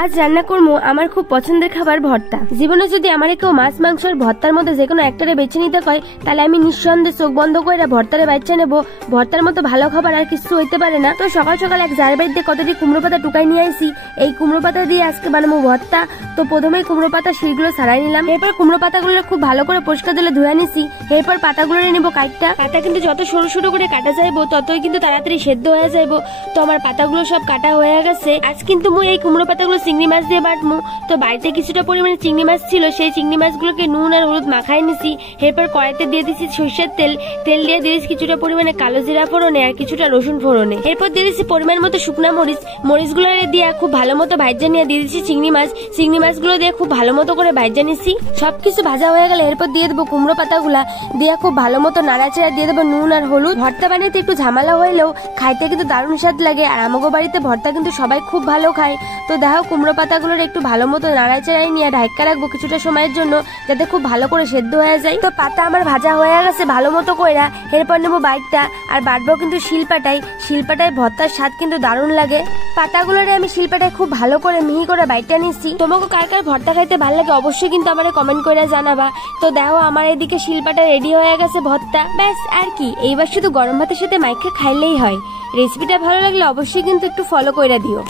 আজ রান্না করবো আমার খুব পছন্দের খাবার ভর্তা। জীবনে যদি আমার কেউ মাছ মাংসের ভর্তার মধ্যে যে কোনো একটারে বেছে নিতে কয় তাহলে আমি নিঃসন্দেহে চোখ বন্ধ করে ভর্তারে বাচ্চা নেবো। ভর্তার মতো ভালো খাবার আর কিছু হইতে পারে না। তো সকাল সকাল এক জার বাড়িতে কতটি কুমড়ো পাতা টুকাই নিয়ে আইসি। এই কুমড়ো পাতা দিয়ে আজকে বানাবো ভর্তা। তো প্রথমেই কুমড়ো পাতা শিরগুলো ছাড়াই নিলাম। এরপর কুমড়ো পাতাগুলো খুব ভালো করে পরিষ্কার জলে ধুয়ে নিছি। এরপর পাতাগুলো নেবো কাটটা। পাতা কিন্তু যত সরু সরু করে কাটা যাইবো ততই কিন্তু তাড়াতাড়ি সেদ্ধ হয়ে যাইবো। তো আমার পাতাগুলো সব কাটা হয়ে গেছে। আজ কিন্তু মুই এই কুমড়ো পাতাগুলো চিংড়ি মাছ দিয়ে বাটমু। তো বাড়িতে কিছুটা পরিমাণে চিংড়ি মাছ ছিল, সেই চিংড়ি মাছগুলোকে নুন আর হলুদ মাখাই নিছি। এরপর কড়াইতে দিয়ে দিছি সরষের তেল। তেল দিয়ে দিয়েছি কিছুটা পরিমাণে কালো জিরা ফোড়নে আর কিছুটা রসুন ফোড়নে। এরপর দিয়ে দিচ্ছি পরিমাণ মতো শুকনা মরিচ। মরিচগুলো দিয়ে খুব ভালো মতো ভাজা নিয়ে দিয়ে দিচ্ছি চিংড়ি মাছ। চিংড়ি মাছগুলো দিয়ে খুব ভালো মতো করে ভাজা নিছি। সবকিছু ভাজা হয়ে গেলে এরপর দিয়ে দেবো কুমড়ো পাতাগুলা। দিয়ে খুব ভালো মতো নাড়াচাড়া দিয়ে দেবো নুন আর হলুদ। ভর্তা বানাইতে একটু ঝামেলা হইলেও খাইতে কিন্তু দারুণ স্বাদ লাগে। আর আমাগো বাড়িতে ভর্তা কিন্তু সবাই খুব ভালো খায়। তো দেখো কুমড়ো পাতাগুলোর একটু ভালো মতো নাড়াচাড়াই নিয়ে ঢাকা রাখবো কিছুটা সময়ের জন্য, যাতে খুব ভালো করে সেদ্ধ হয়ে যায়। তো পাতা আমার ভাজা হয়ে গেছে ভালো মতো কইরা। এরপর নেবো বাইকটা আর বাটবো কিন্তু শিলপাটায়। শিলপাটায় ভর্তার স্বাদ কিন্তু দারুণ লাগে। পাতাগুলোরে আমি শিলপাটায় খুব ভালো করে মিহি করে বাইকটা নিচ্ছি। তোমাকে কার কার ভর্তা খাইতে ভালো লাগে অবশ্যই কিন্তু আমার কমেন্ট করে জানাবা। তো দেখো আমার এদিকে শিলপাটা রেডি হয়ে গেছে ভর্তা। ব্যাস আর কি, এইবার শুধু গরম ভাতের সাথে মাইখা খাইলেই হয়। রেসিপিটা ভালো লাগলে অবশ্যই কিন্তু একটু ফলো করে দিও।